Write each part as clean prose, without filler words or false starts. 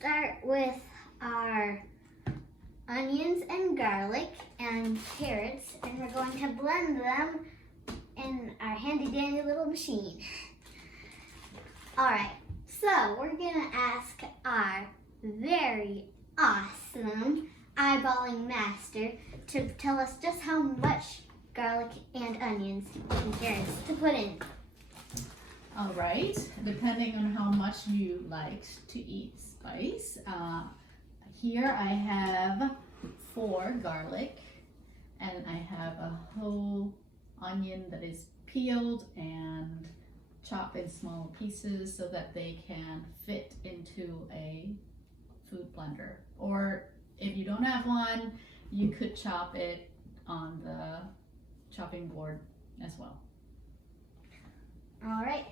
Start with our onions and garlic and carrots, and we're going to blend them in our handy dandy little machine. All right, so we're gonna ask our very awesome eyeballing master to tell us just how much garlic and onions and carrots to put in. All right, depending on how much you like to eat spice. Here I have 4 garlic, and I have a whole onion that is peeled and chopped in small pieces so that they can fit into a food blender. Or if you don't have one, you could chop it on the chopping board as well. All right,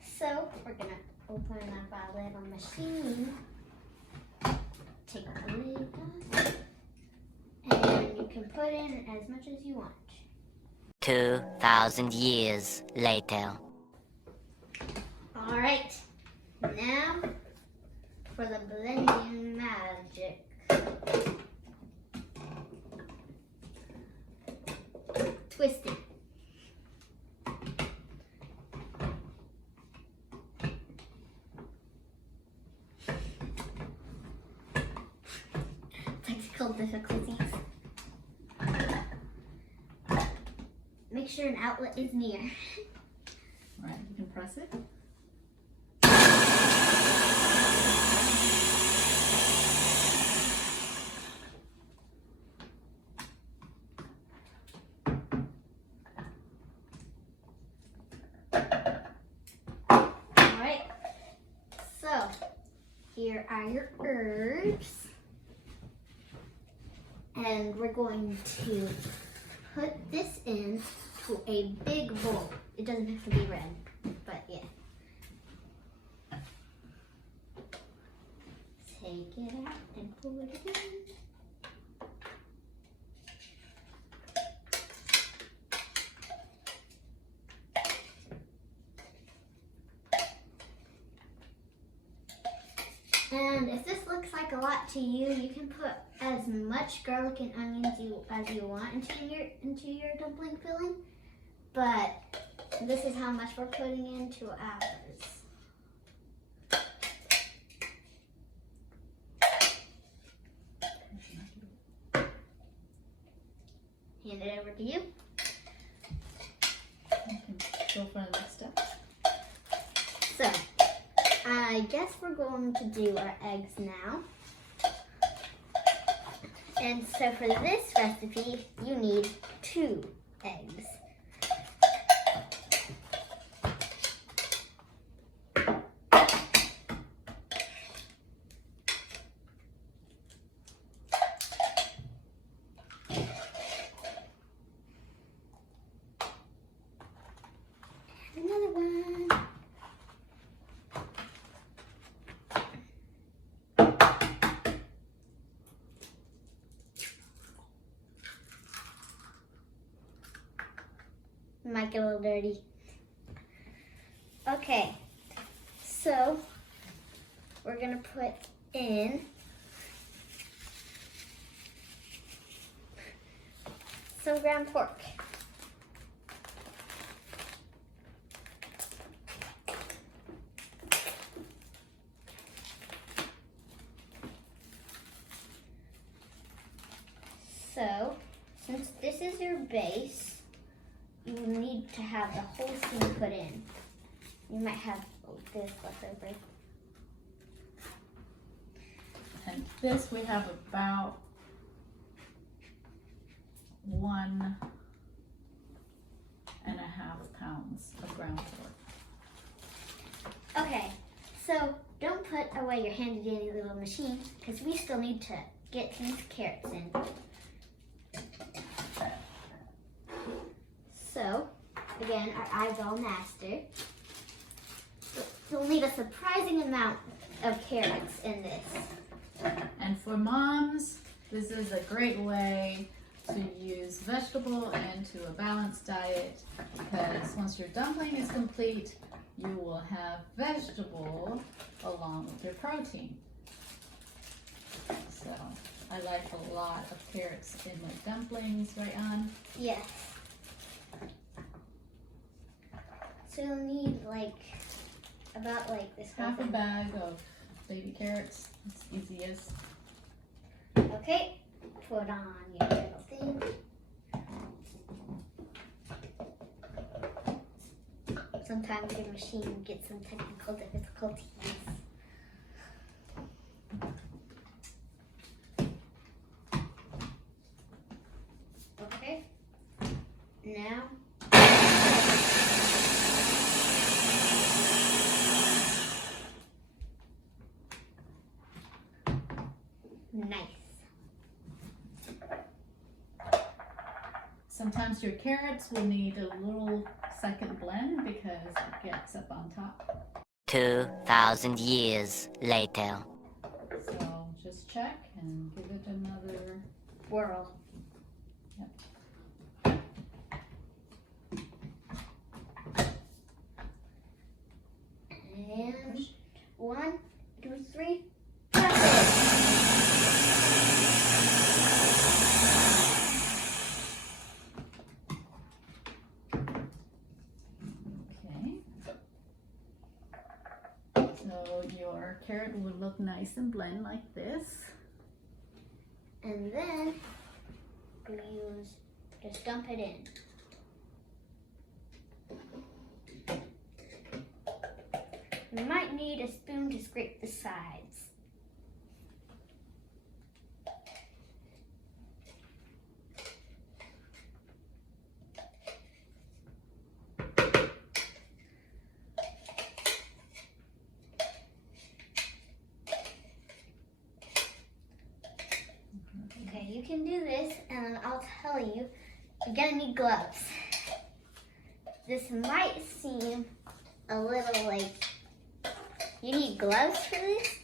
so we're gonna open up our little machine. Take the lid off, and you can put in as much as you want. 2,000 years later. All right, now for the blending magic. Twist it. Technical difficulties. Make sure an outlet is near. All right, you can press it. Alright, so here are your herbs. And we're going to put this in to a big bowl. It doesn't have to be red, but yeah. Take it out and pull it in. And if this looks like a lot to you, you can put as much garlic and onions as you want into your dumpling filling. But this is how much we're putting into ours. Hand it over to you. You can go for the next step. So, I guess we're going to do our eggs now. And so for this recipe, you need 2 eggs. Another one. Might get a little dirty. Okay, so we're gonna put in some ground pork. So, since this is your base, you need to have the whole thing put in. You might have this left over. And this we have about 1.5 pounds of ground pork. Okay, so don't put away your handy dandy little machine because we still need to get these carrots in. So, again, our eyeball master. You'll need a surprising amount of carrots in this. And for moms, this is a great way to use vegetable into a balanced diet, because once your dumpling is complete, you will have vegetable along with your protein. So I like a lot of carrots in my dumplings, right on? Yes. So you'll need like about like this whole Half a thing. bag of baby carrots. It's easiest. Okay, put on your little thing. Sometimes your machine gets some technical difficulties. Okay, now nice. Sometimes your carrots will need a little second blend because it gets up on top. 2,000 years later. So just check and give it another. Whirl. And 1, 2, 3, pass it. Okay. So your carrot would look nice and blend like this. And then we just dump it in. You might need a spoon to scrape the sides. Okay, you can do this, and I'll tell you, you're gonna need gloves. This might seem a little like you need gloves for this,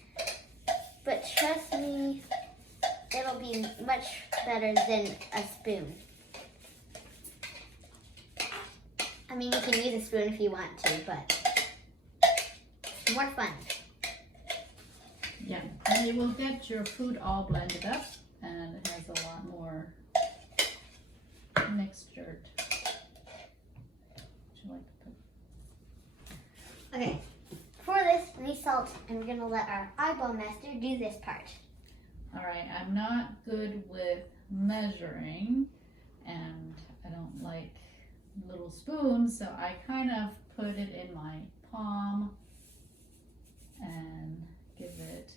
but trust me, it'll be much better than a spoon. I mean, you can use a spoon if you want to, but it's more fun. Yeah, and it will get your food all blended up and it has a lot more mixture. Would you like to put? Okay, for this, we need salt, and we're gonna let our eyeball master do this part. All right, I'm not good with measuring and I don't like little spoons, so I kind of put it in my palm and give it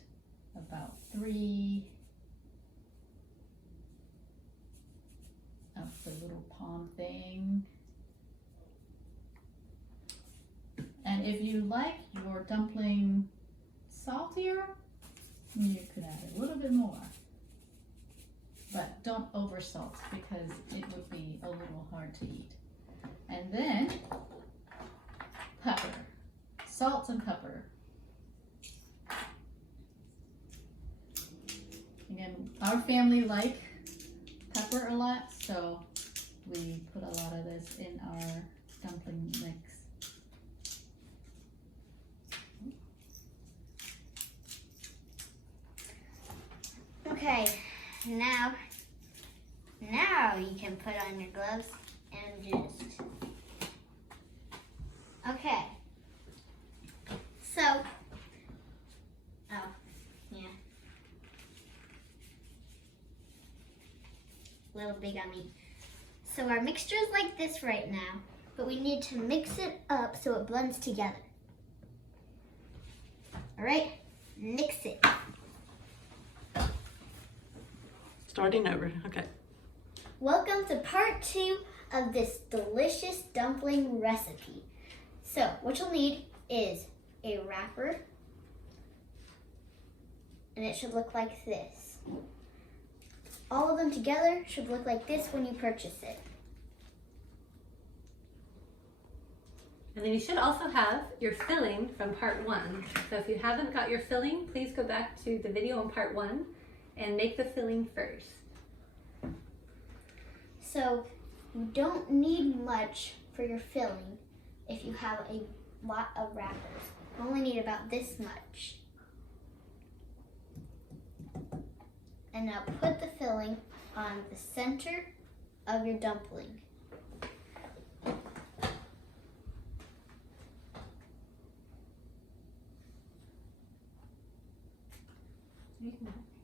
about 3 of the little palm thing. And if you like your dumpling saltier, you could add a little bit more. But don't over salt because it would be a little hard to eat. And then pepper, salt and pepper. Again, our family like pepper a lot, so we put a lot of this in our dumpling mix. Okay, now you can put on your gloves and just, okay. So, oh, yeah. A little big on me. So our mixture is like this right now, but we need to mix it up so it blends together. All right, mix it. Starting over, okay. Welcome to part 2 of this delicious dumpling recipe. So what you'll need is a wrapper, and it should look like this. All of them together should look like this when you purchase it. And then you should also have your filling from part 1. So if you haven't got your filling, please go back to the video on part 1 and make the filling first. So you don't need much for your filling if you have a lot of wrappers. You only need about this much. And now put the filling on the center of your dumpling.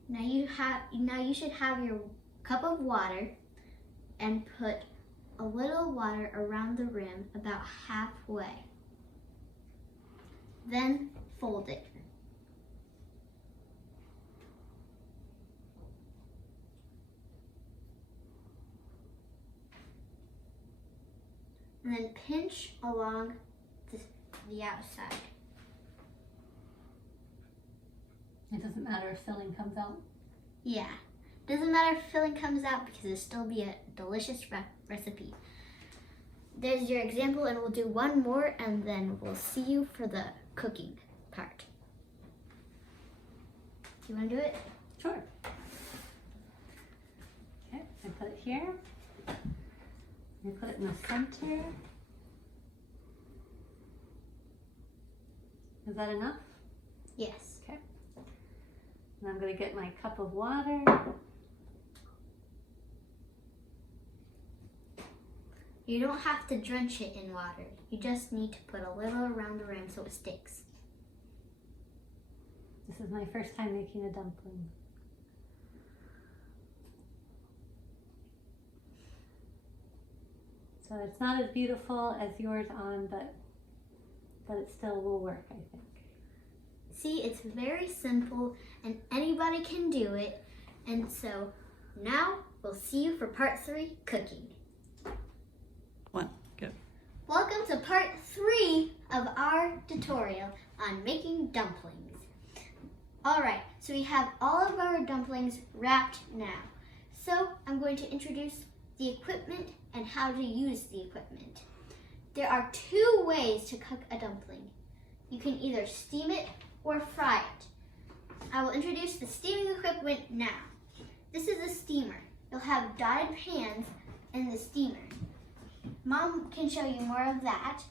Now you should have your cup of water and put a little water around the rim about halfway. Then fold it. And then pinch along the outside. It doesn't matter if filling comes out. Yeah, doesn't matter if filling comes out because it'll still be a delicious recipe. There's your example, and we'll do one more and then we'll see you for the cooking part. Do you want to do it? Sure. Okay, I put it here. I put it in the center. Is that enough? Yes. And I'm going to get my cup of water. You don't have to drench it in water. You just need to put a little around the rim so it sticks. This is my first time making a dumpling. So it's not as beautiful as yours on, but it still will work, I think. See, it's very simple and anybody can do it. And so now we'll see you for part 3, cooking. 1, go. Welcome to part 3 of our tutorial on making dumplings. Alright, so we have all of our dumplings wrapped now. So I'm going to introduce the equipment and how to use the equipment. There are 2 ways to cook a dumpling. You can either steam it or fry it. I will introduce the steaming equipment now. This is a steamer. You'll have dotted pans in the steamer. Mom can show you more of that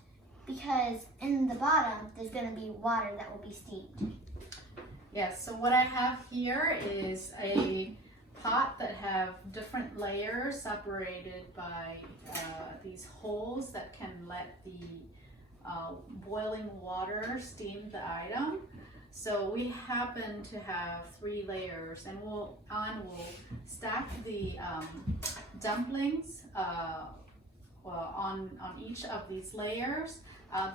because in the bottom there's going to be water that will be steamed. Yes, so what I have here is a pot that have different layers separated by these holes that can let the boiling water steam the item. So we happen to have 3 layers, and we'll stack the dumplings on each of these layers.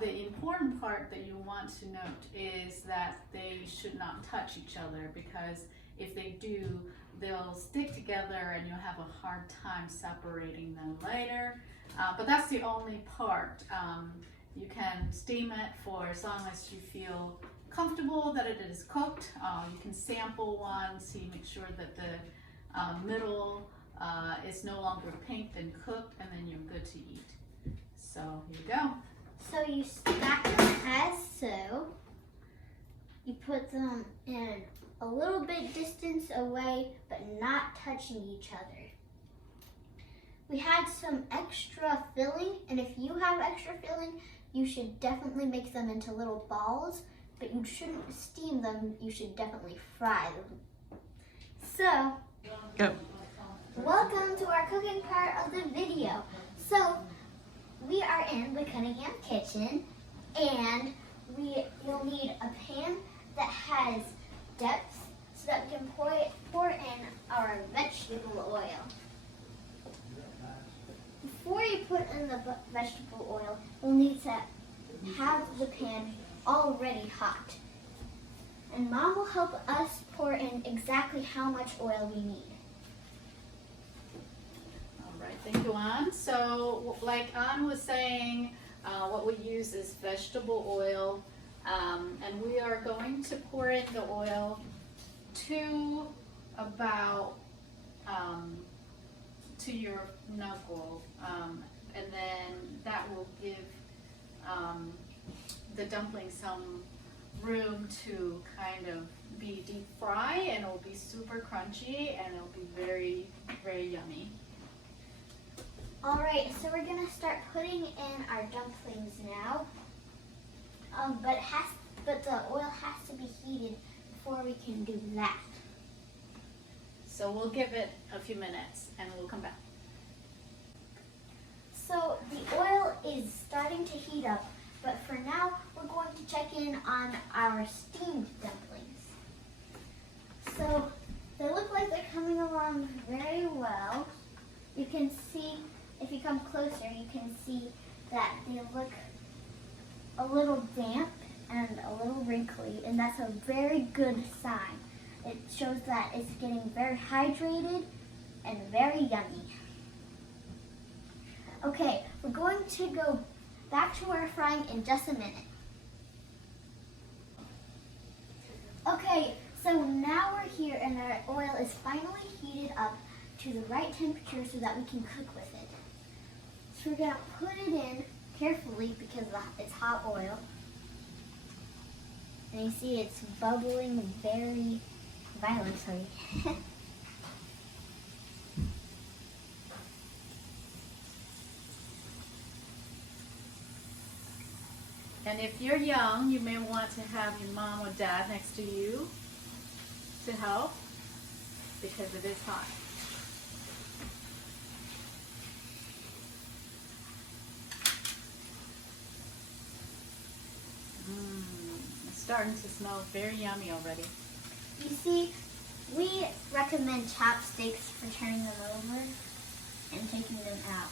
The important part that you want to note is that they should not touch each other, because if they do, they'll stick together and you'll have a hard time separating them later. But that's the only part. You can steam it for as long as you feel comfortable that it is cooked. You can sample one, see, make sure that the middle is no longer pink than cooked, and then you're good to eat. So here you go. So you stack them as so. You put them in a little bit distance away, but not touching each other. We had some extra filling, and if you have extra filling, you should definitely make them into little balls, but you shouldn't steam them, you should definitely fry them. So, Go. welcome to our cooking part of the video. So, we are in the Cunningham kitchen, and you'll need a pan that has depth so that we can pour in our vegetable oil. Before you put in the vegetable oil, you'll need to have the pan already hot. And Mom will help us pour in exactly how much oil we need. All right, thank you, Ann. So like Ann was saying, what we use is vegetable oil, and we are going to pour in the oil to about to your knuckle, and then that will give the dumpling some room to kind of be deep fry, and it'll be super crunchy, and it'll be very, very yummy. All right, so we're gonna start putting in our dumplings now, but the oil has to be heated before we can do that. So we'll give it a few minutes and we'll come back. So the oil is starting to heat up, but for now we're going to check in on our steamed dumplings. So they look like they're coming along very well. You can see, if you come closer, you can see that they look a little damp and a little wrinkly, and that's a very good sign. It shows that it's getting very hydrated and very yummy. Okay, we're going to go back to our frying in just a minute. Okay, so now we're here and our oil is finally heated up to the right temperature so that we can cook with it. So we're gonna put it in carefully because it's hot oil. And you see it's bubbling very violently. And if you're young, you may want to have your mom or dad next to you to help because it is hot. It's starting to smell very yummy already. You see, we recommend chopsticks for turning them over and taking them out.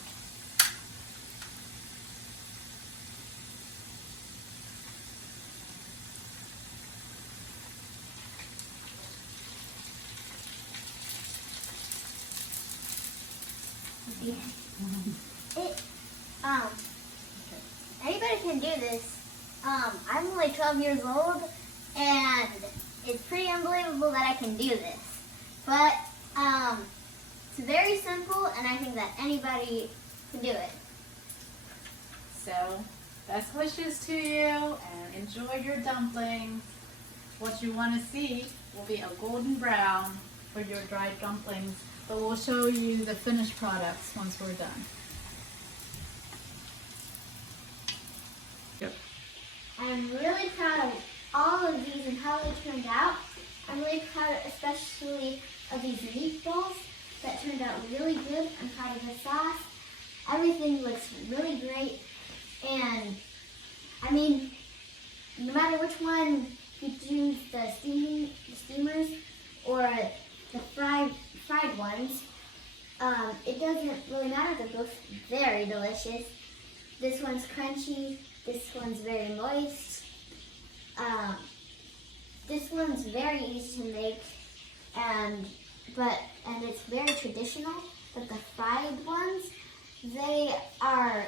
It, anybody can do this. I'm only 12 years old, and it's pretty unbelievable that I can do this. But it's very simple, and I think that anybody can do it. So, best wishes to you and enjoy your dumplings. What you want to see will be a golden brown for your dried dumplings, but we'll show you the finished products once we're done. Yep. I'm really proud of all of these and how they turned out. I'm really proud especially of these meatballs that turned out really good. I'm proud of the sauce. Everything looks really great. And I mean, no matter which one you choose, the steamers or the fried ones, it doesn't really matter. They're both very delicious. This one's crunchy. This one's very moist. This one's very easy to make, and it's very traditional. But the fried ones, they are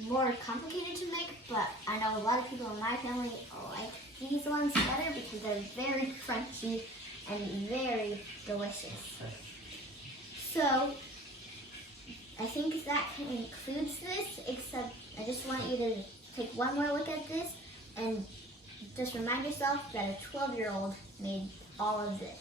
more complicated to make. But I know a lot of people in my family like these ones better because they're very crunchy and very delicious. So I think that concludes this, except I just want you to take one more look at this and just remind yourself that a 12-year-old made all of this.